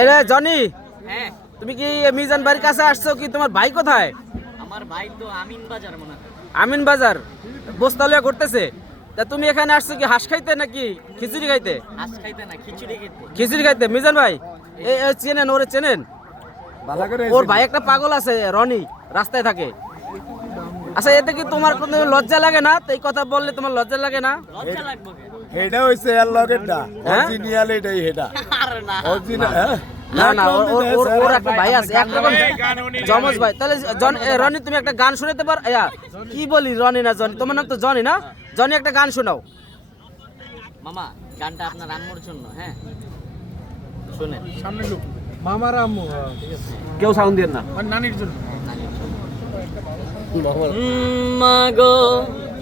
এরে জনি হ্যাঁ। তুমি কি মিজান বাড়ির কাছে আসছো কি? তোমার ভাই কোথায়? আমার ভাই তো আমিন বাজার মনে আমিন বাজার বস্তালিয়া করতেছে। তা তুমি এখানে আসছো কি হাঁস খাইতে নাকি খিচুড়ি খাইতে? হাঁস খাইতে না খিচুড়ি খেতে খিচুড়ি খাইতে। মিজান ভাই এই এই চেনেন ওরে চেনেন? ওর ভাই একটা পাগল আছে রনি রাস্তায় থাকে। আচ্ছা এতে কি তোমার কোনো লজ্জা লাগে না? তো এই কথা বললে তোমার লজ্জা লাগে না? লজ্জা লাগবে এটা হইছে এর লগেরটা হ্যাঁ? অরিজিনাল এটাই না। অরিজিনাল হ্যাঁ? না না ওর ওর- ওর ওর একটা ভাই আছে একরকম জমজ ভাই তাহলে জন রনি তুমি একটা গান শোনাতে পার ইয়া, কি বলি রনি না জনি? তোমার নাম তো জনি না? জনি একটা গান শোনাও। মামা গানটা আপনার আম্মুর জন্য হ্যাঁ? শুনেন মামার আম্মু হ্যাঁ, কেউ সাউন্ড দিয়ে না। নানির জন্য। মাগো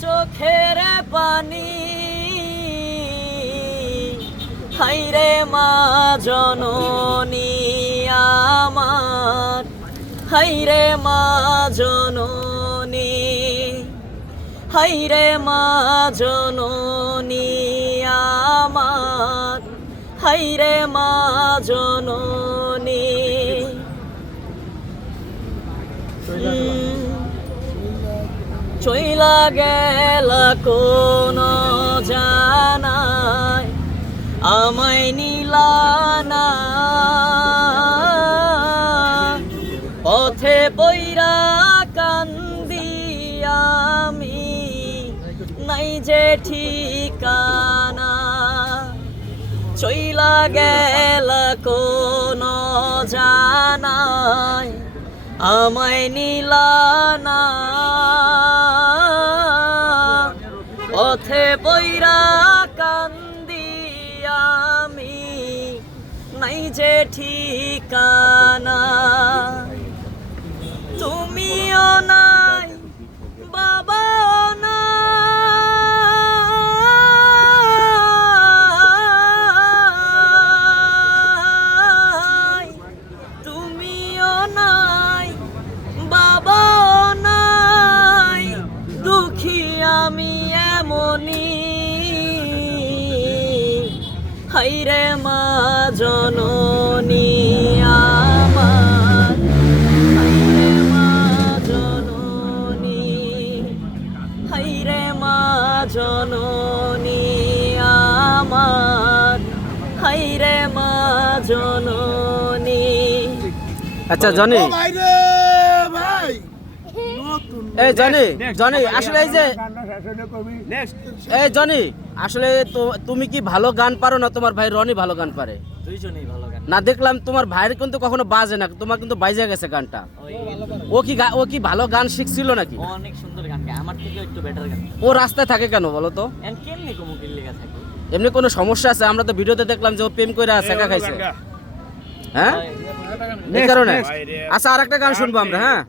চোখের পানি। হাইরে মা জননী আমার। হাইরে মা জননী। হাইরে মা জননী আমার। হাইরে মা জননী। চইলা গেল কোন জানাই, আমায় নিলানা পথে বৈরা কান্দি আমি, নাই যে ঠিকানা। চইলা গেল কোন জানাই, আমায় নিলানা পথে বৈরা কান্দি আমি নাই যে ঠিকানা। তুমিও নাই দুঃখী আমি। এমনি হাইরে মা জননী আমার। হাইরে মা জননী। হাইরে মা জননী আমার। হাইরে মা জননী। আচ্ছা জনি। এই জনি জনি আসলে এই যে এই জনি আসলে তুমি কি ভালো গান পারো না তোমার ভাই রনি ভালো গান পারে? দুইজনেই ভালো গান না দেখলাম তোমার ভাইয়ের কিন্তু কখনো বাজে না তোমার কিন্তু বাইজে গেছে গানটা। ও কি ও কি ভালো গান শিখছিল নাকি? ও অনেক সুন্দর গান গায় আমার থেকে একটু বেটার গান ও রাস্তায় থাকে কেন বলো তো? কেমনি কুমুকির লেখা থাকে? এমনি কোনো সমস্যা আছে? আমরা তো ভিডিওতে দেখলাম যে ও প্রেম করে শেখা খাইছে। হ্যাঁ? এই কারণে? আচ্ছা আর একটা গান শুনব আমরা হ্যাঁ?